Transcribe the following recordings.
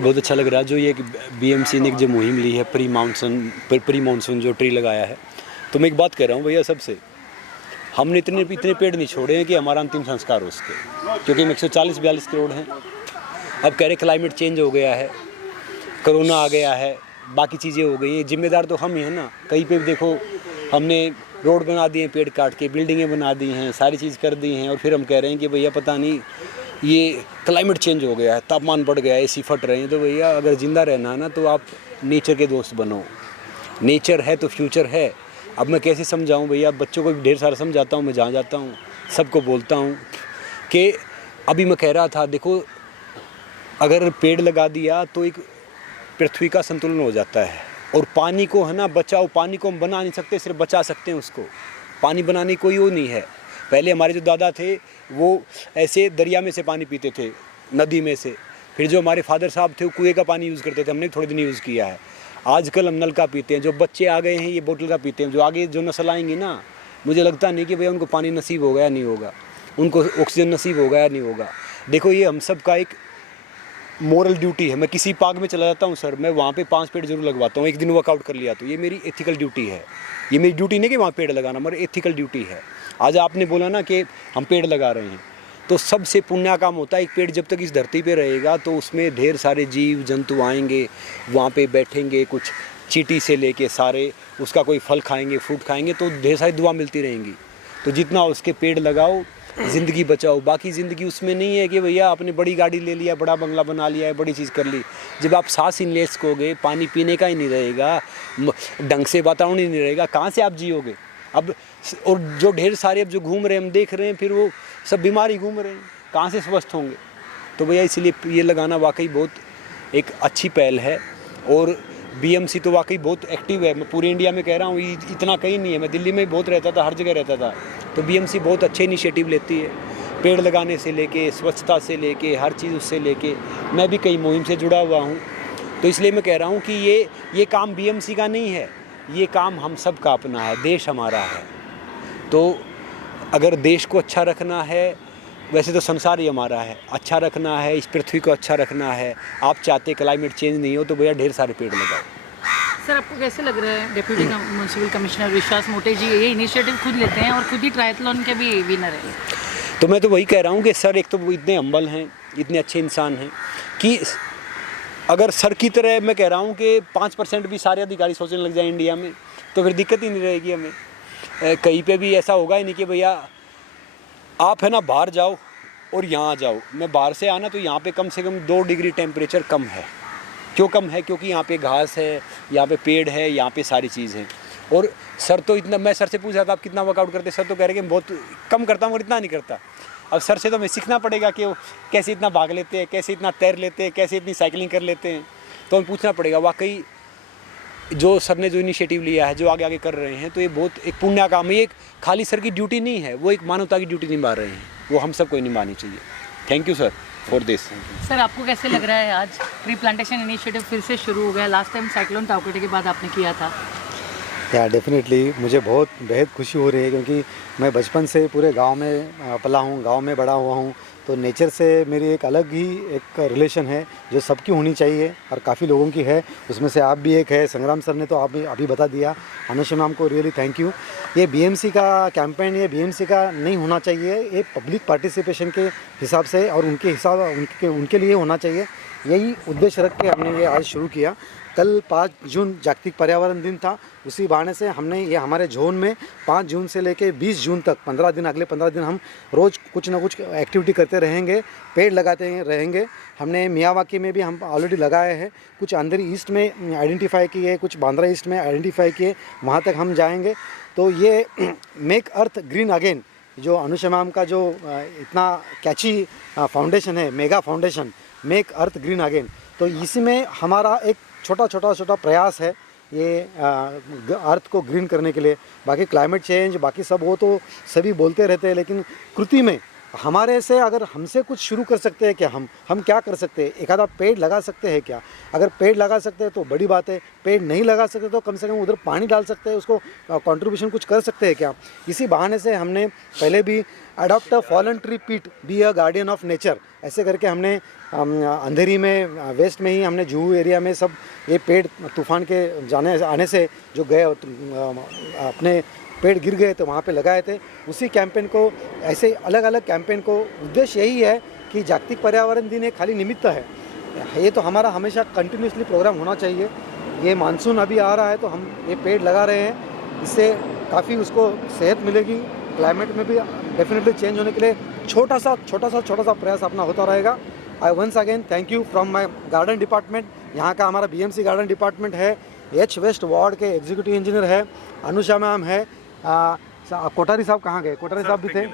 वाकई बहुत अच्छा लग रहा है जो ये बीएमसी ने एक जो मुहिम ली है प्री मानसून जो ट्री लगाया है। तो मैं एक बात कह रहा हूँ भैया, सबसे हमने इतने पेड़ नहीं छोड़े हैं कि हमारा अंतिम संस्कार हो उसके, क्योंकि 140-42 करोड़ हैं। अब कह रहे क्लाइमेट चेंज हो गया है, कोरोना आ गया है, बाकी चीज़ें हो गई हैं, जिम्मेदार तो हम ही हैं ना। कहीं पे भी देखो हमने रोड बना दिए पेड़ काट के, बिल्डिंगें बना दी हैं, सारी चीज़ कर दी हैं, और फिर हम कह रहे हैं कि भैया पता नहीं ये क्लाइमेट चेंज हो गया है, तापमान बढ़ गया है, एसी फट रहे हैं। तो भैया अगर ज़िंदा रहना है ना तो आप नेचर के दोस्त बनो। नेचर है तो फ्यूचर है। अब मैं कैसे समझाऊं भैया, बच्चों को भी ढेर सारा समझाता हूं, मैं जहाँ जाता हूं सबको बोलता हूं कि अभी मैं कह रहा था देखो अगर पेड़ लगा दिया तो एक पृथ्वी का संतुलन हो जाता है। और पानी को है ना बचाओ, पानी को हम बना नहीं सकते, सिर्फ बचा सकते हैं उसको। पानी बनाने कोई वो नहीं है। पहले हमारे जो दादा थे वो ऐसे दरिया में से पानी पीते थे, नदी में से। फिर जो हमारे फादर साहब थे वो कुएँ का पानी यूज़ करते थे, हमने थोड़े दिन यूज़ किया है। आजकल हम नल का पीते हैं। जो बच्चे आ गए हैं ये बोतल का पीते हैं। जो आगे जो नस्ल आएंगी ना, मुझे लगता नहीं कि भैया उनको पानी नसीब होगा या नहीं होगा, उनको ऑक्सीजन नसीब होगा या नहीं होगा। देखो ये हम सब का एक मोरल ड्यूटी है। मैं किसी पार्क में चला जाता हूँ सर, मैं वहाँ पे 5 पेड़ जरूर लगवाता हूँ। एक दिन वर्कआउट कर लिया तो ये मेरी एथिकल ड्यूटी है। ये मेरी ड्यूटी नहीं कि वहाँ पेड़ लगाना, मेरी एथिकल ड्यूटी है। आज आपने बोला ना कि हम पेड़ लगा रहे हैं, तो सबसे पुण्य काम होता है। एक पेड़ जब तक इस धरती पे रहेगा तो उसमें ढेर सारे जीव जंतु आएंगे, वहाँ पे बैठेंगे, कुछ चींटी से लेके सारे उसका कोई फल खाएंगे, फ्रूट खाएंगे, तो ढेर सारी दुआ मिलती रहेंगी। तो जितना उसके पेड़ लगाओ, ज़िंदगी बचाओ। बाकी ज़िंदगी उसमें नहीं है कि भैया आपने बड़ी गाड़ी ले लिया, बड़ा बंगला बना लिया है, बड़ी चीज़ कर ली। जब आप सांस ही ले सकोगे, पानी पीने का ही नहीं रहेगा, ढंग से वातावरण ही नहीं रहेगा, कहाँ से आप जियोगे। अब और जो ढेर सारे अब जो घूम रहे हैं, हम देख रहे हैं, फिर वो सब बीमार ही घूम रहे हैं, कहाँ से स्वस्थ होंगे। तो भैया इसलिए ये लगाना वाकई बहुत एक अच्छी पहल है। और बीएमसी तो वाकई बहुत एक्टिव है। मैं पूरे इंडिया में कह रहा हूँ, इतना कहीं नहीं है। मैं दिल्ली में बहुत रहता था, हर जगह रहता था। तो बीएमसी बहुत अच्छे इनिशिएटिव लेती है, पेड़ लगाने से लेके, स्वच्छता से लेके, हर चीज़ उससे लेके। मैं भी कई मुहिम से जुड़ा हुआ हूँ। तो इसलिए मैं कह रहा हूँ कि ये काम बीएमसी का नहीं है, ये काम हम सब का अपना है, देश हमारा है। तो अगर देश को अच्छा रखना है, वैसे तो संसार ही हमारा है, अच्छा रखना है, इस पृथ्वी को अच्छा रखना है। आप चाहते क्लाइमेट चेंज नहीं हो तो भैया ढेर सारे पेड़ लगाओ। सर आपको कैसे लग रहा है डिप्टी म्युनिसिपल कमिश्नर विश्वास मोटे जी ये इनिशिएटिव खुद लेते हैं और खुद ही ट्रायथलॉन के भी विनर हैं? तो मैं तो वही कह रहा हूँ कि सर एक तो वो इतने हम्बल हैं, इतने अच्छे इंसान हैं कि अगर सर की तरह मैं कह रहा हूँ कि 5% भी सारे अधिकारी सोचने लग जाए इंडिया में तो फिर दिक्कत ही नहीं रहेगी हमें। कहीं पे भी ऐसा होगा ही नहीं कि भैया आप है ना बाहर जाओ और यहाँ जाओ। मैं बाहर से आना तो यहाँ पे कम से कम 2 डिग्री टेम्परेचर कम है। क्यों कम है? क्योंकि यहाँ पे घास है, यहाँ पे पेड़ है, यहाँ पे सारी चीज़ है। और सर तो इतना, मैं सर से पूछा था आप कितना वर्कआउट करते, सर तो कह रहे कि मैं बहुत कम करता हूँ और इतना नहीं करता। अब सर से तो हमें सीखना पड़ेगा कि वो कैसे इतना भाग लेते हैं, कैसे इतना तैर लेते हैं, कैसे इतनी साइकिलिंग कर लेते हैं। तो हमें पूछना पड़ेगा। वाकई जो सर ने जो इनिशिएटिव लिया है, जो आगे आगे कर रहे हैं, तो ये बहुत एक पुण्य काम है। ये एक खाली सर की ड्यूटी नहीं है, वो एक मानवता की ड्यूटी निभा रहे हैं, वो हम सबको निभानी चाहिए। Thank you sir for this. Sir आपको कैसे लग रहा है आज ट्री प्लांटेशन इनिशिएटिव फिर से शुरू हो गया? लास्ट टाइम साइक्लोन ताउते के बाद आपने किया था। या डेफिनेटली मुझे बहुत बेहद खुशी हो रही है, क्योंकि मैं बचपन से पूरे गांव में पला हूं, गांव में बड़ा हुआ हूं। तो नेचर से मेरी एक अलग ही एक रिलेशन है जो सबकी होनी चाहिए और काफ़ी लोगों की है। उसमें से आप भी एक है। संग्राम सर ने तो आप अभी बता दिया। अनुष्या मैम को रियली थैंक यू। ये बीएमसी का कैंपेन, ये बीएमसी का नहीं होना चाहिए, ये पब्लिक पार्टिसिपेशन के हिसाब से और उनके लिए होना चाहिए। यही उद्देश्य रख के हमने ये आज शुरू किया। कल 5 जून जागतिक पर्यावरण दिन था। उसी बहाने से हमने ये हमारे जोन में 5 जून से लेके 20 जून तक 15 दिन, अगले 15 दिन हम रोज़ कुछ ना कुछ एक्टिविटी करते रहेंगे, पेड़ लगाते रहेंगे। हमने मियावाकी में भी हम ऑलरेडी लगाए हैं, कुछ अंधेरी ईस्ट में आइडेंटिफाई किए, कुछ बांद्रा ईस्ट में आइडेंटिफाई किए, वहाँ तक हम जाएंगे। तो ये मेक अर्थ ग्रीन अगेन, जो अनुष्या मैम का जो इतना कैची फाउंडेशन है, मेगा फाउंडेशन मेक अर्थ ग्रीन अगेन, तो इसी में हमारा एक छोटा प्रयास है ये अर्थ को ग्रीन करने के लिए। बाकी क्लाइमेट चेंज बाकी सब वो तो सभी बोलते रहते हैं, लेकिन कृति में हमारे से अगर हमसे कुछ शुरू कर सकते हैं क्या, हम क्या कर सकते हैं? एक आधा पेड़ लगा सकते हैं क्या? अगर पेड़ लगा सकते हैं तो बड़ी बात है। पेड़ नहीं लगा सकते तो कम से कम उधर पानी डाल सकते हैं, उसको कंट्रीब्यूशन कुछ कर सकते हैं क्या? इसी बहाने से हमने पहले भी अडॉप्ट अ फॉलन ट्री पीट, be a guardian of nature, ऐसे करके हमने अंधेरी में वेस्ट में ही हमने जुहू एरिया में सब ये पेड़ तूफान के आने से जो गए अपने पेड़ गिर गए तो वहाँ पे लगाए थे। उसी कैंपेन को ऐसे अलग अलग कैंपेन को उद्देश्य यही है कि जागतिक पर्यावरण दिन एक खाली निमित्त है, ये तो हमारा हमेशा कंटिन्यूसली प्रोग्राम होना चाहिए। ये मानसून अभी आ रहा है तो हम ये पेड़ लगा रहे हैं, इससे काफ़ी उसको सेहत मिलेगी, क्लाइमेट में भी डेफिनेटली चेंज होने के लिए छोटा सा प्रयास अपना होता रहेगा। I once again thank you from my garden department. यहाँ का हमारा बीएमसी गार्डन डिपार्टमेंट है, एच वेस्ट वार्ड के एग्जीक्यूटिव इंजीनियर है, अनुषा मैम है, कोठारी साहब कहाँ गए, कोठारी साहब भी थे,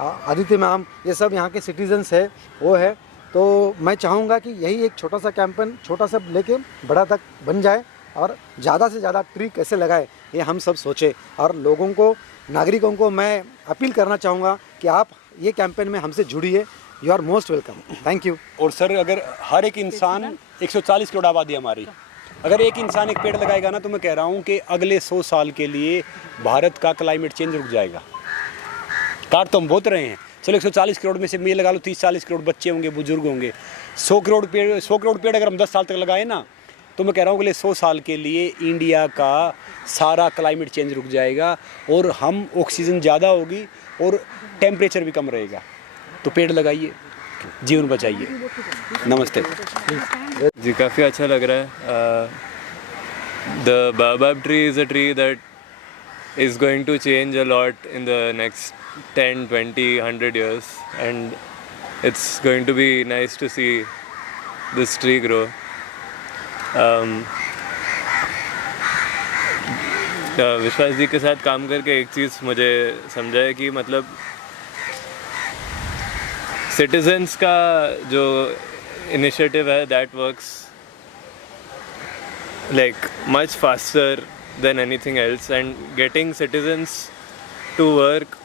आदित्य मैम, ये सब यहाँ के सिटीजन्स है वो है। तो मैं चाहूँगा कि यही एक छोटा सा कैंपेन छोटा सा लेके बड़ा तक बन जाए और ज़्यादा से ज़्यादा ट्री कैसे लगाए ये हम सब सोचें। और लोगों को, नागरिकों को मैं अपील करना चाहूँगा कि आप ये कैंपेन में हमसे जुड़िए। You are most welcome. Thank you. और सर अगर हर एक इंसान 140 करोड़ आबादी हमारी, अगर एक इंसान एक पेड़ लगाएगा ना तो मैं कह रहा हूँ कि अगले 100 साल के लिए भारत का क्लाइमेट चेंज रुक जाएगा। काट तो हम बहुत रहे हैं, चलो 140 करोड़ में से ये लगा लो 30-40 करोड़ बच्चे होंगे, बुजुर्ग होंगे, 100 करोड़ पेड़ अगर हम 10 साल तक लगाए ना तो मैं कह रहा हूँ अगले 100 साल के लिए इंडिया का सारा क्लाइमेट चेंज रुक जाएगा और हम ऑक्सीजन ज़्यादा होगी और टेम्परेचर भी कम रहेगा। तो पेड़ लगाइए, जीवन बचाइए। नमस्ते जी, काफ़ी अच्छा लग रहा है। The baobab tree is a tree that is going to change a lot in the next 10, 20, 100 years, and it's going to be nice to see this tree grow. विश्वास जी के साथ काम करके एक चीज़ मुझे समझा है कि मतलब सिटीजन्स का जो इनिशिएटिव है that works like much faster than anything else, and getting citizens to work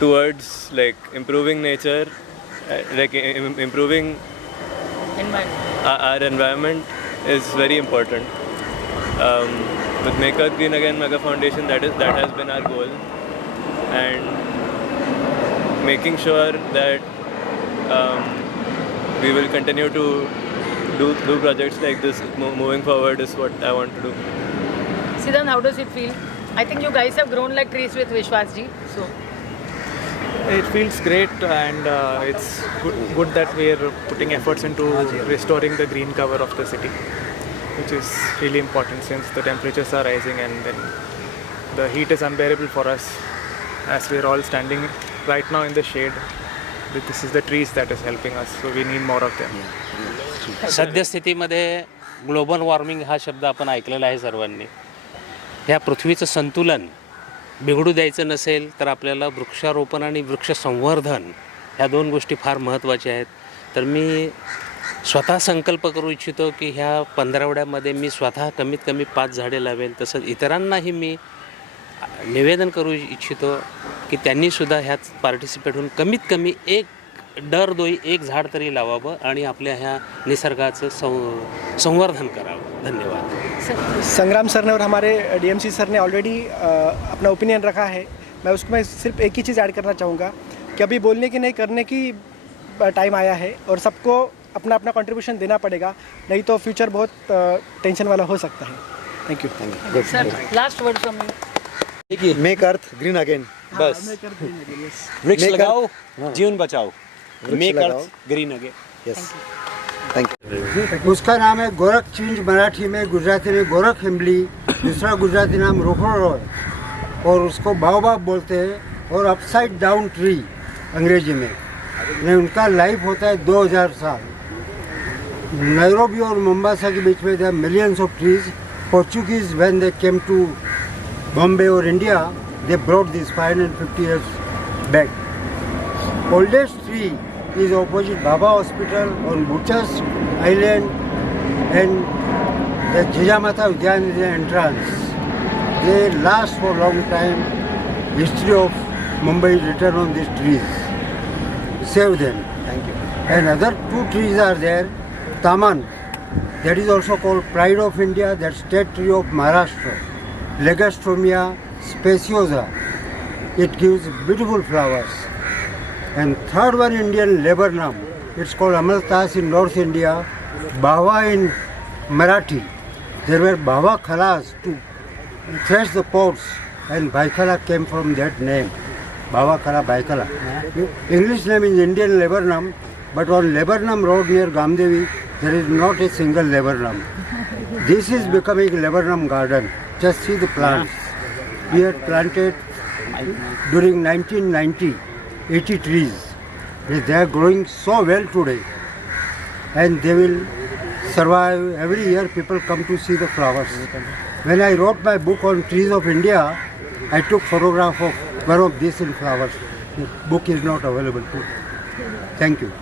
towards like improving nature, like improving our environment is very important. With Make Earth Green Again Mega Foundation, that has been our goal, and making sure that we will continue to do projects like this moving forward is what I want to do. Siddhant, how does it feel? I think you guys have grown like trees with Vishwas ji. So it feels great, and it's good that we are putting efforts into restoring the green cover of the city, which is really important since the temperatures are rising and then the heat is unbearable for us as we are all standing right now in the shade. This is the trees that is helping us, so we need more of them. सद्यस्थितीमध्ये global warming हा शब्द आपण ऐकलेला आहे सर्वांनी. ह्या पृथ्वीचं संतुलन बिघडू द्यायचं नसेल तर आपल्याला वृक्षारोपण आणि वृक्ष संवर्धन ह्या दोन गोष्टी फार महत्त्वाच्या आहेत. तर मी स्वतः संकल्प करू इच्छितो की ह्या 15वड्यामध्ये मी स्वतः कमीत कमी 5 झाडे लावेल. तसंच इतरांनाही मी निवेदन करू इच्छितो की त्यांनीसुद्धा ह्यात पार्टिसिपेट होऊन कमीत कमी दरदोई एक झाड तरी लावावं आणि आपल्या ह्या निसर्गाचं संवर्धन करावं. धन्यवाद. संग्राम सर ने और हमारे डीएमसी सर ने ऑलरेडी अपना ओपिनियन रखा है. मैं सिर्फ एक ही चीज़ ऐड करना चाहूँगा कि अभी बोलने की नहीं करने की टाइम आया है और सबको अपना अपना कंट्रीब्यूशन देना पड़ेगा, नहीं तो फ्यूचर बहुत टेंशन वाला हो सकता है. Thank you. sir, last word from you. देखिए, मेक अर्थ ग्रीन अगेन. बस वृक्ष लगाओ, जीवन बचाओ. Make earth green again. Yes, thank you. उसका नाम है गोरख चिंज, मराठी में, गुजराती में गोरख हिमली, दूसरा गुजराती नाम रोखड़ो है और उसको बाओबाब बोलते हैं, और अपसाइड डाउन ट्री अंग्रेजी में. उनका लाइफ होता है 2000 साल. नैरोबी और मोम्बासा के बीच में थे millions of trees. Portuguese when they came to Bombay और India, they brought this 550 years back. Oldest tree is opposite Baba Hospital on Butchers Island, and the Jijamata Udyan is the entrance. They last for a long time. History of Mumbai is written on these trees. Save them. Thank you. And other 2 trees are there. Taman, that is also called Pride of India, that state tree of Maharashtra. Legastromia speciosa. It gives beautiful flowers. And third one, Indian laburnum, It's called Amaltas in North India, Bahwa in Marathi. There were Bahwa Khalas to thresh the pots, and Baikala came from that name. Bahwa Khala Baikala. English name is Indian Laburnum, but on Laburnum Road near Gamdevi, there is not a single laburnum. This is becoming laburnum garden. Just see the plants. We had planted during 1990 80 trees. They are growing so well today, and they will survive. Every year people come to see the flowers. When I wrote my book on trees of India, I took photograph of one of these in flowers. The book is not available. Thank you.